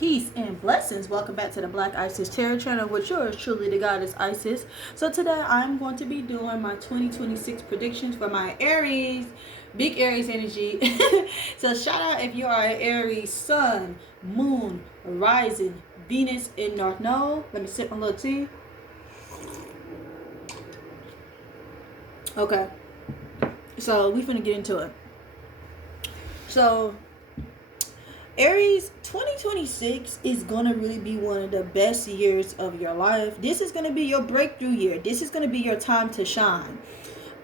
Peace and blessings. Welcome back to the Black Isis Tarot channel with yours truly, the goddess Isis. So today I'm going to be doing my 2026 predictions for my Aries, big Aries energy. So shout out if you are an Aries sun, moon, rising, Venus in North Node. Let me sip my little tea. Okay, so we finna get into it. So Aries, 2026 is going to really be one of the best years of your life. This is going to be your breakthrough year. This is going to be your time to shine.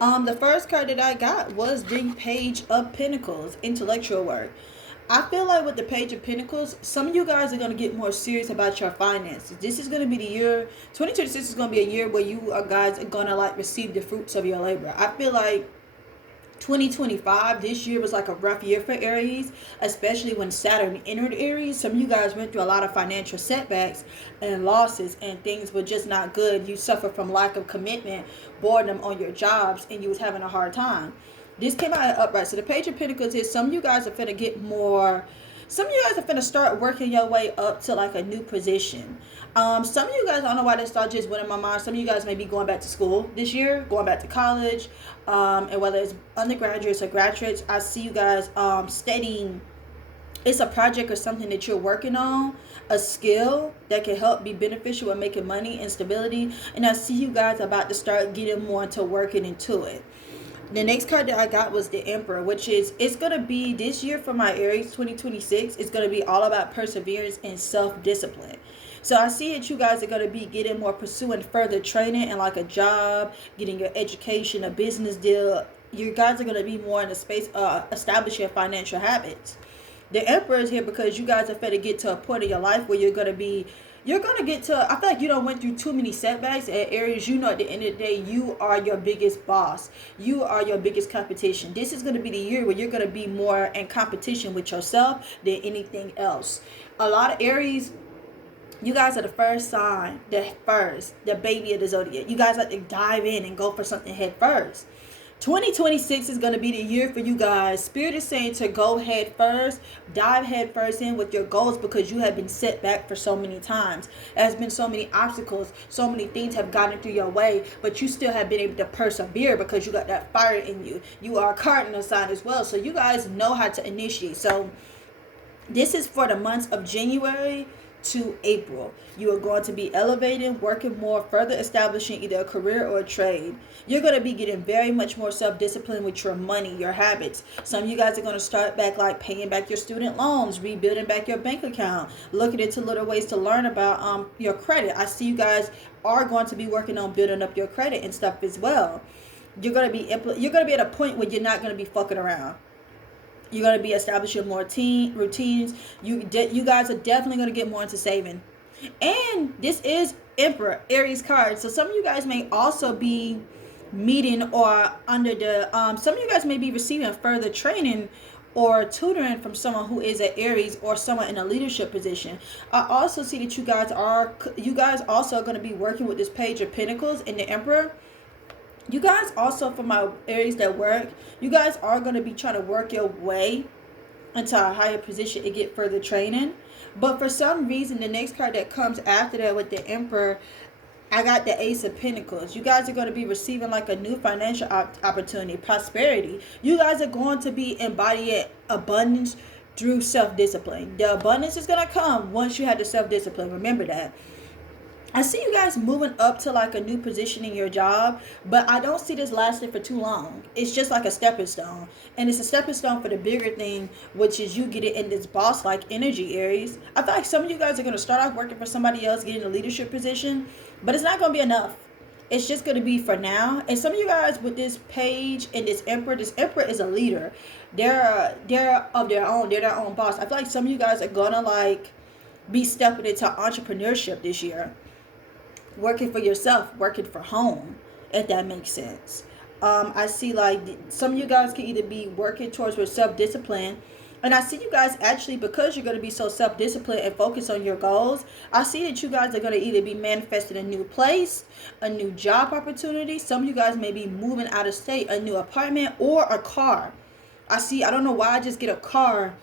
The first card that I got was the Page of Pentacles, intellectual work. I feel like with the Page of Pentacles, some of you guys are going to get more serious about your finances. This is going to be the year, 2026 is going to be a year where you guys are going to like receive the fruits of your labor. I feel like 2025, this year was like a rough year for Aries, especially when Saturn entered Aries. Some of you guys went through a lot of financial setbacks and losses, and things were just not good. You suffered from lack of commitment, boredom on your jobs, and you was having a hard time. This came out upright. So the Page of Pentacles is some of you guys are finna get more. Some of you guys are finna start working your way up to like a new position. Some of you guys, I don't know why this thought just went in my mind. Some of you guys may be going back to school this year, going back to college, and whether it's undergraduates or graduates, I see you guys studying. It's a project or something that you're working on, a skill that can help be beneficial in making money and stability. And I see you guys about to start getting more into working into it. The next card that I got was the Emperor, which is, it's going to be this year for my Aries 2026. It's going to be all about perseverance and self-discipline. So I see that you guys are going to be getting more, pursuing further training and like a job, getting your education, a business deal. You guys are going to be more in the space of establishing financial habits. The Emperor is here because you guys are going to get to a point in your life where you're going to get to, I feel like you don't went through too many setbacks at Aries. You know, at the end of the day, you are your biggest boss. You are your biggest competition. This is going to be the year where you're going to be more in competition with yourself than anything else. A lot of Aries, you guys are the first sign, the baby of the zodiac. You guys like to dive in and go for something head first. 2026 is going to be the year for you guys. Spirit is saying to go head first, dive head first in with your goals, because you have been set back for so many times. There has been so many obstacles, so many things have gotten through your way, but you still have been able to persevere because you got that fire in you. You are a cardinal sign as well, so you guys know how to initiate. So this is for the months of January to April. You are going to be elevating, working more, further establishing either a career or a trade. You're going to be getting very much more self-discipline with your money, your habits. Some of you guys are going to start back like paying back your student loans, rebuilding back your bank account, looking into little ways to learn about your credit. I see you guys are going to be working on building up your credit and stuff as well. You're going to be at a point where you're not going to be fucking around. You're going to be establishing more routines. You guys are definitely going to get more into saving. And this is Emperor, Aries card. So some of you guys may also be meeting or under the, some of you guys may be receiving further training or tutoring from someone who is an Aries or someone in a leadership position. I also see that you guys also going to be working with this Page of Pentacles and the Emperor. You guys also, for my Aries that work, you guys are going to be trying to work your way into a higher position and get further training. But for some reason, the next card that comes after that with the Emperor, I got the Ace of Pentacles. You guys are going to be receiving like a new financial opportunity, prosperity. You guys are going to be embodying abundance through self-discipline. The abundance is going to come once you have the self-discipline. Remember that. I see you guys moving up to like a new position in your job, but I don't see this lasting for too long. It's just like a stepping stone. And it's a stepping stone for the bigger thing, which is you getting in this boss-like energy, Aries. I feel like some of you guys are going to start off working for somebody else, getting a leadership position, but it's not going to be enough. It's just going to be for now. And some of you guys with this Page and this Emperor is a leader. They're of their own. They're their own boss. I feel like some of you guys are going to like be stepping into entrepreneurship this year. Working for yourself, working for home, if that makes sense. I see like some of you guys can either be working towards with self-discipline, and I see you guys actually, because you're going to be so self-disciplined and focused on your goals, I see that you guys are going to either be manifesting a new place, a new job opportunity. Some of you guys may be moving out of state, a new apartment, or a car. I don't know why I just get a car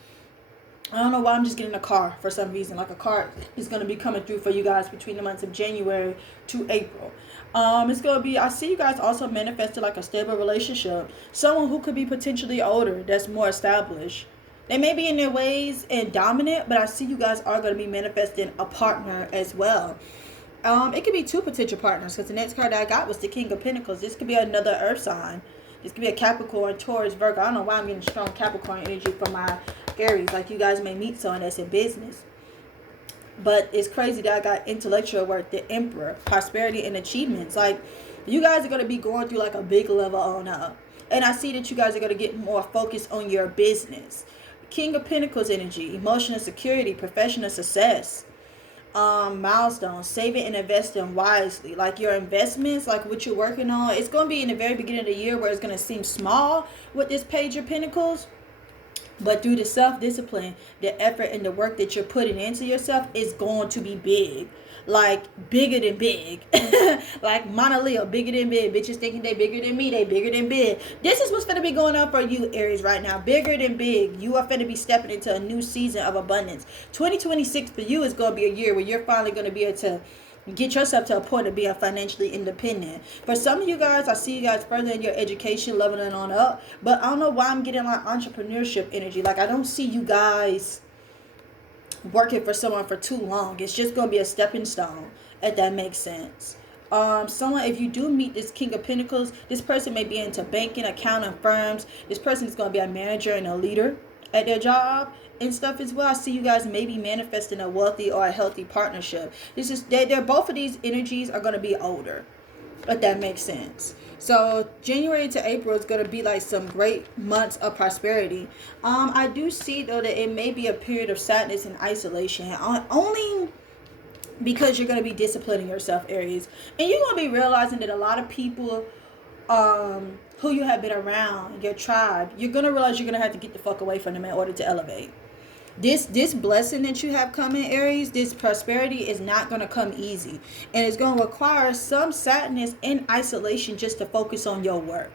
I don't know why I'm just getting a car for some reason. Like a car is going to be coming through for you guys between the months of January to April. It's going to be, I see you guys also manifested like a stable relationship. Someone who could be potentially older, that's more established. They may be in their ways and dominant, but I see you guys are going to be manifesting a partner as well. It could be two potential partners because the next card I got was the King of Pentacles. This could be another Earth sign. This could be a Capricorn, Taurus, Virgo. I don't know why I'm getting strong Capricorn energy from my Aries. Like you guys may meet someone that's in business. But it's crazy that I got intellectual work, the Emperor, prosperity and achievements. Like you guys are going to be going through like a big level on up. And I see that you guys are going to get more focused on your business. King of Pentacles energy, emotional security, professional success. Milestones, saving and investing wisely. Like your investments, like what you're working on, it's going to be in the very beginning of the year where it's going to seem small with this Page of Pentacles. But through the self-discipline, the effort and the work that you're putting into yourself is going to be big. Like bigger than big. Like Mona Leo, bigger than big. Bitches thinking they bigger than me, they bigger than big. This is what's going to be going on for you, Aries, right now. Bigger than big. You are going to be stepping into a new season of abundance. 2026 for you is going to be a year where you're finally going to be able to get yourself to a point of being financially independent. For some of you guys, I see you guys further in your education, leveling on up. But I don't know why I'm getting like entrepreneurship energy. Like I don't see you guys working for someone for too long. It's just going to be a stepping stone, if that makes sense. Someone, if you do meet this King of Pentacles, this person may be into banking, accounting firms. This person is going to be a manager and a leader at their job and stuff as well. I see you guys maybe manifesting a wealthy or a healthy partnership. This is they're both of these energies are going to be older, if that makes sense. So January to April is going to be like some great months of prosperity. I do see though that it may be a period of sadness and isolation, only because you're going to be disciplining yourself, Aries, and you're going to be realizing that a lot of people who you have been around, your tribe, you're going to realize you're going to have to get the fuck away from them in order to elevate. This blessing that you have coming, Aries, this prosperity is not going to come easy. And it's going to require some sadness and isolation just to focus on your work.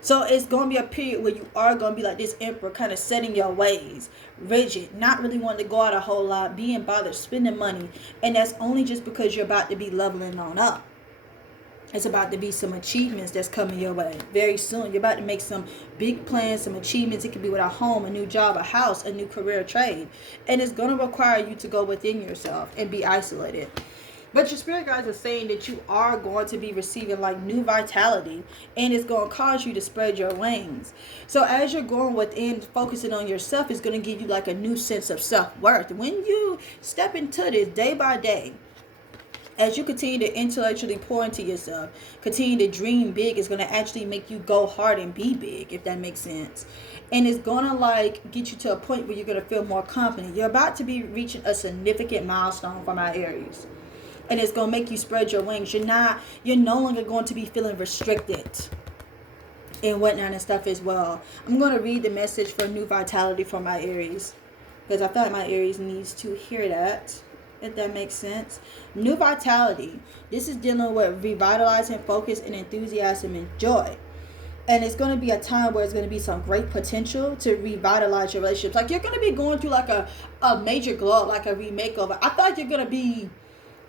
So it's going to be a period where you are going to be like this Emperor, kind of setting your ways, rigid, not really wanting to go out a whole lot, being bothered, spending money. And that's only just because you're about to be leveling on up. It's about to be some achievements that's coming your way very soon. You're about to make some big plans, some achievements. It could be with a home, a new job, a house, a new career, trade. And it's going to require you to go within yourself and be isolated. But your spirit guides are saying that you are going to be receiving like new vitality. And it's going to cause you to spread your wings. So as you're going within, focusing on yourself, is going to give you like a new sense of self-worth. When you step into this day by day, as you continue to intellectually pour into yourself, continue to dream big, it's going to actually make you go hard and be big, if that makes sense. And it's going to like get you to a point where you're going to feel more confident. You're about to be reaching a significant milestone for my Aries. And it's going to make you spread your wings. You're no longer going to be feeling restricted and whatnot and stuff as well. I'm going to read the message for new vitality for my Aries, because I feel like my Aries needs to hear that, if that makes sense. New vitality. This is dealing with revitalizing focus and enthusiasm and joy. And it's going to be a time where it's going to be some great potential to revitalize your relationships. Like you're going to be going through like a major glow up, like a remakeover. I thought you're going to be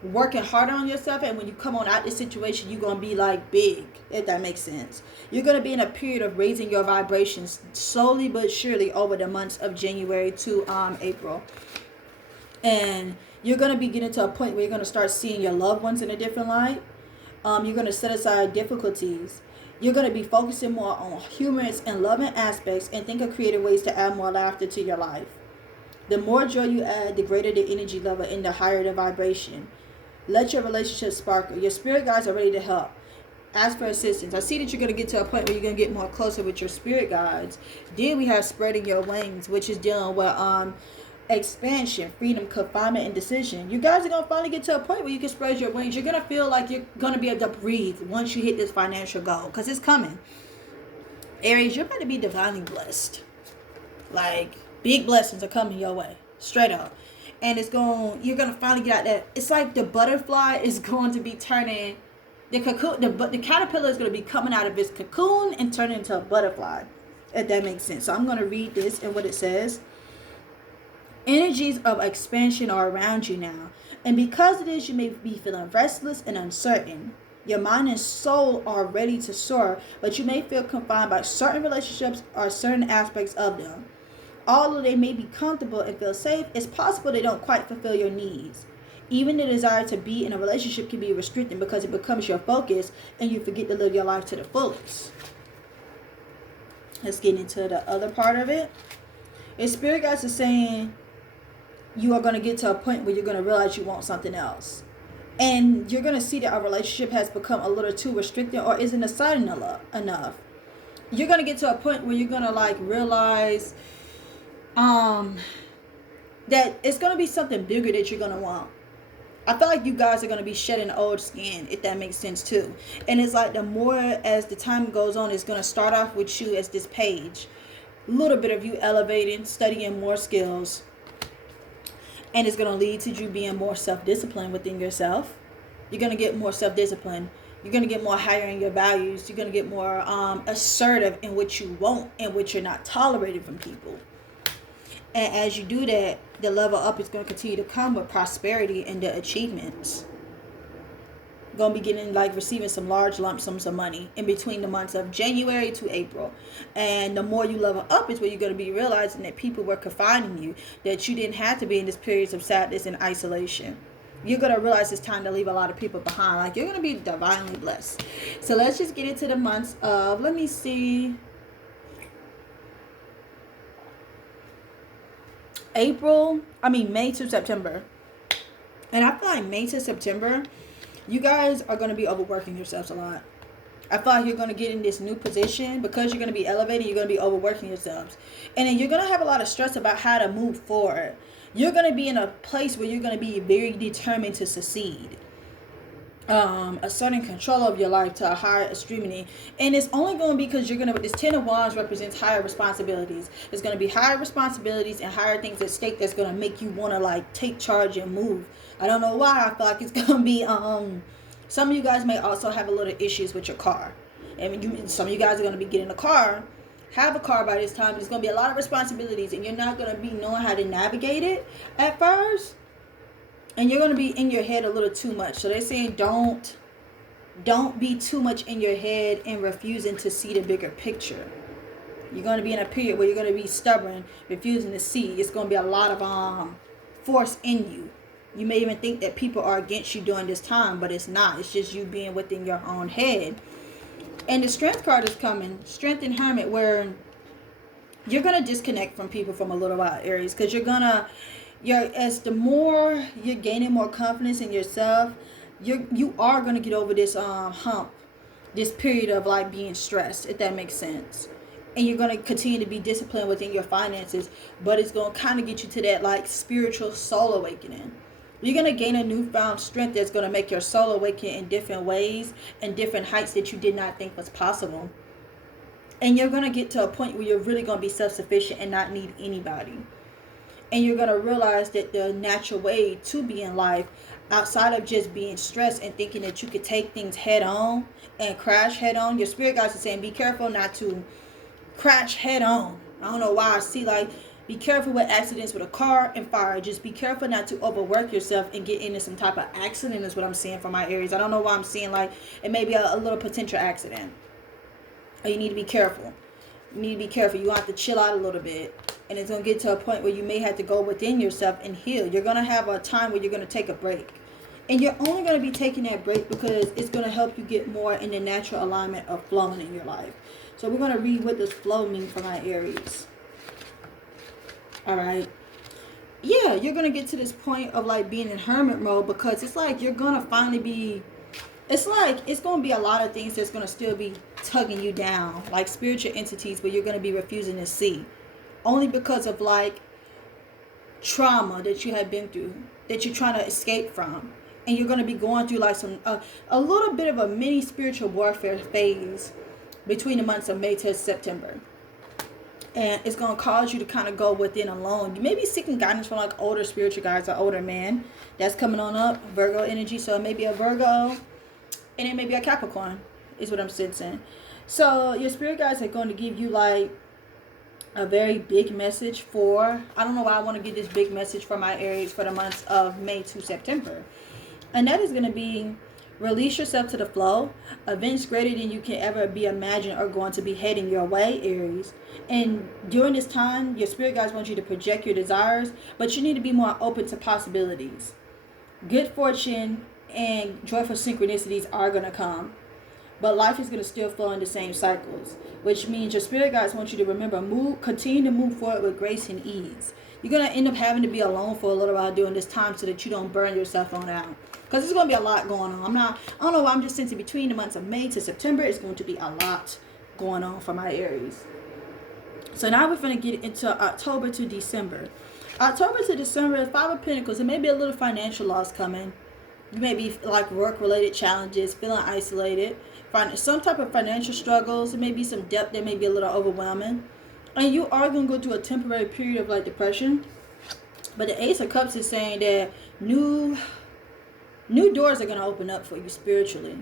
working harder on yourself, and when you come on out this situation, you're going to be like big, if that makes sense. You're going to be in a period of raising your vibrations slowly but surely over the months of January to April. And you're going to be getting to a point where you're going to start seeing your loved ones in a different light. You're going to set aside difficulties. You're going to be focusing more on humorous and loving aspects and think of creative ways to add more laughter to your life. The more joy you add, the greater the energy level and the higher the vibration. Let your relationship sparkle. Your spirit guides are ready to help. Ask for assistance. I see that you're going to get to a point where you're going to get more closer with your spirit guides. Then we have spreading your wings, which is dealing with expansion, freedom, confinement, and decision. You guys are going to finally get to a point where you can spread your wings. You're going to feel like you're going to be able to breathe once you hit this financial goal, because it's coming. Aries, you're about to be divinely blessed. Like, big blessings are coming your way. Straight up. And you're going to finally get out there. It's like the butterfly is going to be turning, the cocoon, the caterpillar is going to be coming out of its cocoon and turning into a butterfly, if that makes sense. So I'm going to read this and what it says. Energies of expansion are around you now. And because it is, you may be feeling restless and uncertain. Your mind and soul are ready to soar, but you may feel confined by certain relationships or certain aspects of them. Although they may be comfortable and feel safe, it's possible they don't quite fulfill your needs. Even the desire to be in a relationship can be restricted because it becomes your focus and you forget to live your life to the fullest. Let's get into the other part of it. Your spirit guides are saying you are going to get to a point where you're going to realize you want something else. And you're going to see that a relationship has become a little too restricted or isn't exciting enough. You're going to get to a point where you're going to like realize that it's going to be something bigger that you're going to want. I feel like you guys are going to be shedding old skin, if that makes sense too. And it's like the more as the time goes on, it's going to start off with you as this page. A little bit of you elevating, studying more skills. And it's going to lead to you being more self-disciplined within yourself. You're going to get more self-disciplined. You're going to get more higher in your values. You're going to get more assertive in what you want and what you're not tolerating from people. And as you do that, the level up is going to continue to come with prosperity and the achievements. You're going to be getting like receiving some large lump sums of money in between the months of January to April. And the more you level up is where you're going to be realizing that people were confining you, that you didn't have to be in this periods of sadness and isolation. You're going to realize it's time to leave a lot of people behind. Like you're going to be divinely blessed. So let's just get into the months of, let me see, May to September. And I feel like May to September, you guys are going to be overworking yourselves a lot. I feel like you're going to get in this new position because you're going to be elevated. You're going to be overworking yourselves. And then you're going to have a lot of stress about how to move forward. You're going to be in a place where you're going to be very determined to succeed. Asserting control of your life to a higher extremity. And it's only going to be because you're going to, this 10 of Wands represents higher responsibilities. There's going to be higher responsibilities and higher things at stake that's going to make you want to like take charge and move. I don't know why. I feel like it's going to be, some of you guys may also have a little issues with your car. And some of you guys are going to be getting a car, have a car by this time. There's going to be a lot of responsibilities and you're not going to be knowing how to navigate it at first. And you're going to be in your head a little too much. So they're saying don't be too much in your head and refusing to see the bigger picture. You're going to be in a period where you're going to be stubborn, refusing to see. It's going to be a lot of force in you. You may even think that people are against you during this time, but it's not. It's just you being within your own head. And the Strength card is coming. Strength and Hermit, where you're going to disconnect from people from a little while, Aries. Because as the more you're gaining more confidence in yourself, you are going to get over this hump, this period of like being stressed, if that makes sense. And you're going to continue to be disciplined within your finances, but it's going to kind of get you to that like spiritual soul awakening. You're going to gain a newfound strength that's going to make your soul awaken in different ways and different heights that you did not think was possible. And you're going to get to a point where you're really going to be self-sufficient and not need anybody. And you're going to realize that the natural way to be in life, outside of just being stressed and thinking that you could take things head on and crash head on, your spirit guides are saying be careful not to crash head on. I don't know why I see like be careful with accidents with a car and fire. Just be careful not to overwork yourself and get into some type of accident is what I'm seeing for my Aries. I don't know why I'm seeing like it may be a little potential accident. Or you need to be careful. You need to be careful. You have to chill out a little bit. And it's going to get to a point where you may have to go within yourself and heal. You're going to have a time where you're going to take a break. And you're only going to be taking that break because it's going to help you get more in the natural alignment of flowing in your life. So we're going to read what does flow mean for my Aries. All right. Yeah, you're going to get to this point of like being in hermit mode because it's like you're going to finally be... It's like it's going to be a lot of things that's going to still be tugging you down. Like spiritual entities where you're going to be refusing to see. Only because of like trauma that you have been through, that you're trying to escape from. And you're going to be going through like a little bit of a mini spiritual warfare phase between the months of May to September. And it's going to cause you to kind of go within alone. You may be seeking guidance from like older spiritual guides or older men. That's coming on up. Virgo energy. So it may be a Virgo and it may be a Capricorn is what I'm sensing. So your spirit guides are going to give you like a very big message for, I don't know why I want to get this big message for my Aries for the months of May to September. And that is going to be release yourself to the flow. Events greater than you can ever be imagined are going to be heading your way, Aries. And during this time, your spirit guides want you to project your desires, but you need to be more open to possibilities. Good fortune and joyful synchronicities are going to come, but life is going to still flow in the same cycles, which means your spirit guides want you to remember, continue to move forward with grace and ease. You're going to end up having to be alone for a little while during this time so that you don't burn yourself on out, because there's going to be a lot going on. I don't know why, I'm just sensing between the months of May to September, it's going to be a lot going on for my Aries. So now we're going to get into October to December. October to December, Five of Pentacles. There may be a little financial loss coming. You may be like work-related challenges, feeling isolated, some type of financial struggles. There may be some debt that may be a little overwhelming. And you are going to go through a temporary period of like depression. But the Ace of Cups is saying that new doors are going to open up for you spiritually.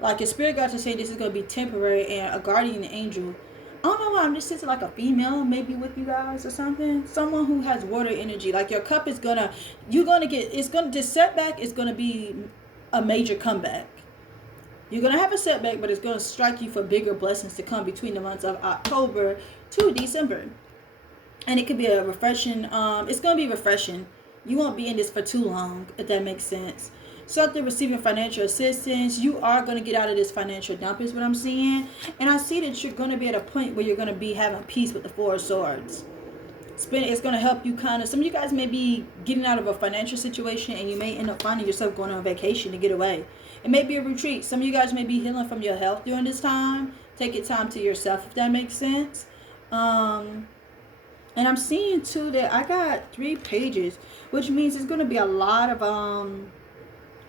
Like your spirit guides are saying this is going to be temporary, and a guardian angel, I don't know why, I'm just sensing like a female maybe with you guys or something. Someone who has water energy. Like your cup is this setback is gonna be a major comeback. You're gonna have a setback, but it's gonna strike you for bigger blessings to come between the months of October to December. And it could be a refreshing, it's gonna be refreshing. You won't be in this for too long, if that makes sense. Something receiving financial assistance. You are going to get out of this financial dump is what I'm seeing. And I see that you're going to be at a point where you're going to be having peace with the Four of Swords. It's going to help you kind of, some of you guys may be getting out of a financial situation, and you may end up finding yourself going on vacation to get away. It may be a retreat. Some of you guys may be healing from your health during this time. Take your time to yourself, if that makes sense. And I'm seeing too that I got 3 pages, which means it's going to be a lot of,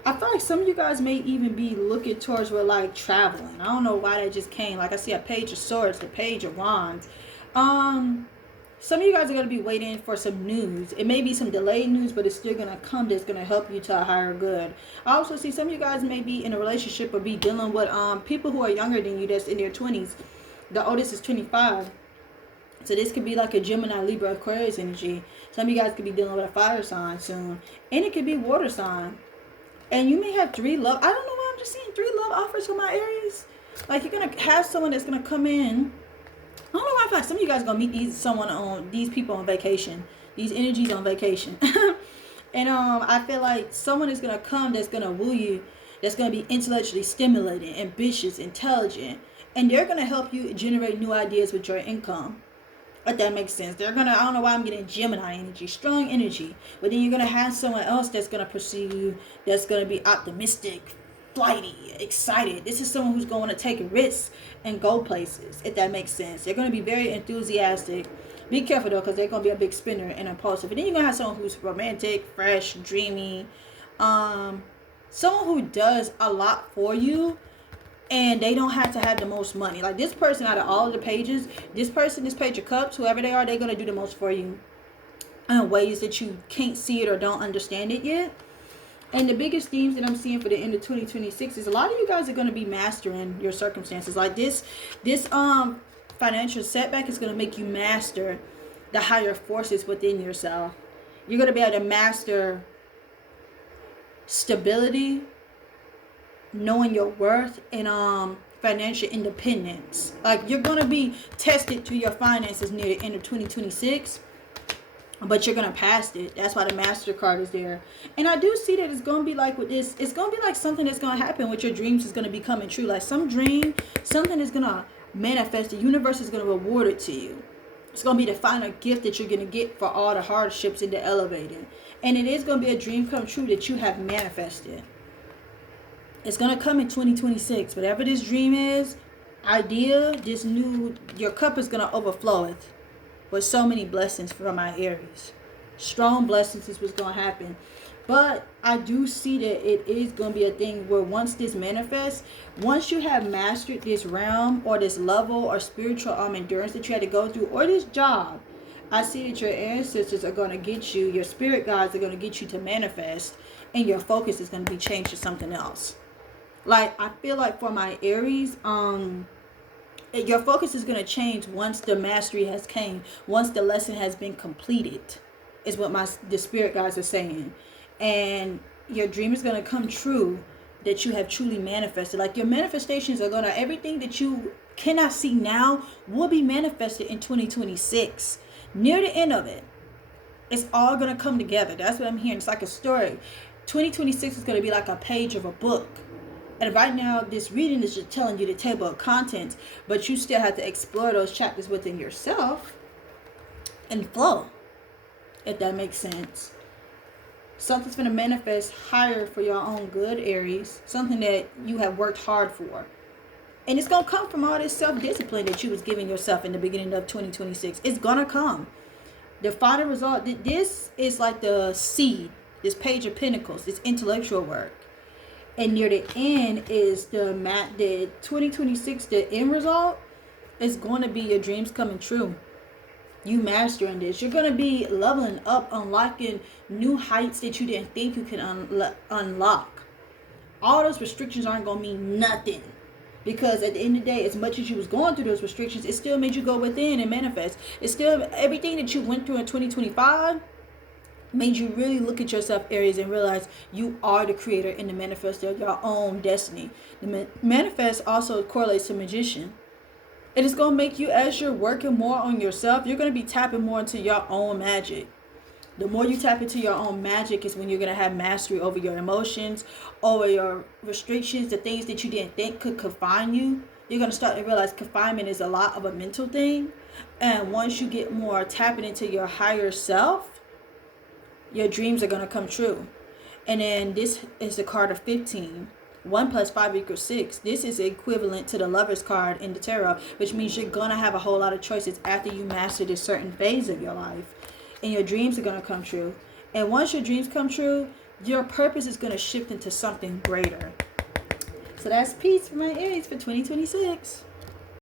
I feel like some of you guys may even be looking towards where like traveling. I don't know why that just came. Like I see a Page of Swords, a Page of Wands. Some of you guys are going to be waiting for some news. It may be some delayed news, but it's still going to come. That's going to help you to a higher good. I also see some of you guys may be in a relationship or be dealing with people who are younger than you, that's in their 20s. The oldest is 25. So this could be like a Gemini, Libra, Aquarius energy. Some of you guys could be dealing with a fire sign soon. And it could be water sign. And you may have 3 love. I don't know why I'm just seeing 3 love offers for my Aries. Like you're gonna have someone that's gonna come in. I don't know why I feel like some of you guys are gonna meet these people on vacation. These energies on vacation. And I feel like someone is gonna come that's gonna woo you, that's gonna be intellectually stimulating, ambitious, intelligent, and they're gonna help you generate new ideas with your income. If that makes sense. I don't know why I'm getting Gemini energy, strong energy. But then you're going to have someone else that's going to pursue you, that's going to be optimistic, flighty, excited. This is someone who's going to take risks and go places, if that makes sense. They're going to be very enthusiastic. Be careful though, because they're going to be a big spinner and impulsive. And then you're going to have someone who's romantic, fresh, dreamy. Someone who does a lot for you. And they don't have to have the most money. Like this person out of all of the pages, this Page of Cups, whoever they are, they're going to do the most for you in ways that you can't see it or don't understand it yet. And the biggest themes that I'm seeing for the end of 2026 is a lot of you guys are going to be mastering your circumstances. Like this financial setback is going to make you master the higher forces within yourself. You're going to be able to master stability, knowing your worth, and financial independence. Like you're going to be tested to your finances near the end of 2026, but you're going to pass it. That's why the Master card is there. And I do see that it's going to be like with this, it's going to be like something that's going to happen with your dreams is going to be coming true. Like some dream, something is going to manifest. The universe is going to reward it to you. It's going to be the final gift that you're going to get for all the hardships in the elevator. And it is going to be a dream come true that you have manifested. It's going to come in 2026. Whatever this dream is, idea, your cup is going to overflow it with so many blessings from my Aries. Strong blessings is what's going to happen. But I do see that it is going to be a thing where once this manifests, once you have mastered this realm or this level or spiritual endurance that you had to go through, or this job, I see that your ancestors are going to get you, your spirit guides are going to get you to manifest, and your focus is going to be changed to something else. Like, I feel like for my Aries, Your focus is going to change once the mastery has came, once the lesson has been completed, is what the spirit guides are saying. And your dream is going to come true, that you have truly manifested. Like your manifestations are going to, everything that you cannot see now will be manifested in 2026. Near the end of it, it's all going to come together. That's what I'm hearing. It's like a story. 2026 is going to be like a page of a book. And right now, this reading is just telling you the table of contents, but you still have to explore those chapters within yourself and flow, if that makes sense. Something's going to manifest higher for your own good, Aries. Something that you have worked hard for. And it's going to come from all this self-discipline that you was giving yourself in the beginning of 2026. It's going to come. The final result, this is like the seed, this page of pentacles, this intellectual work. And near the end is the 2026, the end result is going to be your dreams coming true. You mastering this. You're going to be leveling up, unlocking new heights that you didn't think you can unlock. All those restrictions aren't going to mean nothing. Because at the end of the day, as much as you was going through those restrictions, it still made you go within and manifest. It's still everything that you went through in 2025 made you really look at yourself, Aries, and realize you are the creator and the manifestor of your own destiny. The manifest also correlates to magician. It is going to make you, as you're working more on yourself, you're going to be tapping more into your own magic. The more you tap into your own magic is when you're going to have mastery over your emotions, over your restrictions, the things that you didn't think could confine you. You're going to start to realize confinement is a lot of a mental thing. And once you get more tapping into your higher self, your dreams are going to come true. And then this is the card of 15. 1 plus 5 equals 6. This is equivalent to the Lover's card in the tarot, which means you're going to have a whole lot of choices after you master this certain phase of your life. And your dreams are going to come true. And once your dreams come true, your purpose is going to shift into something greater. So that's peace for my Aries for 2026.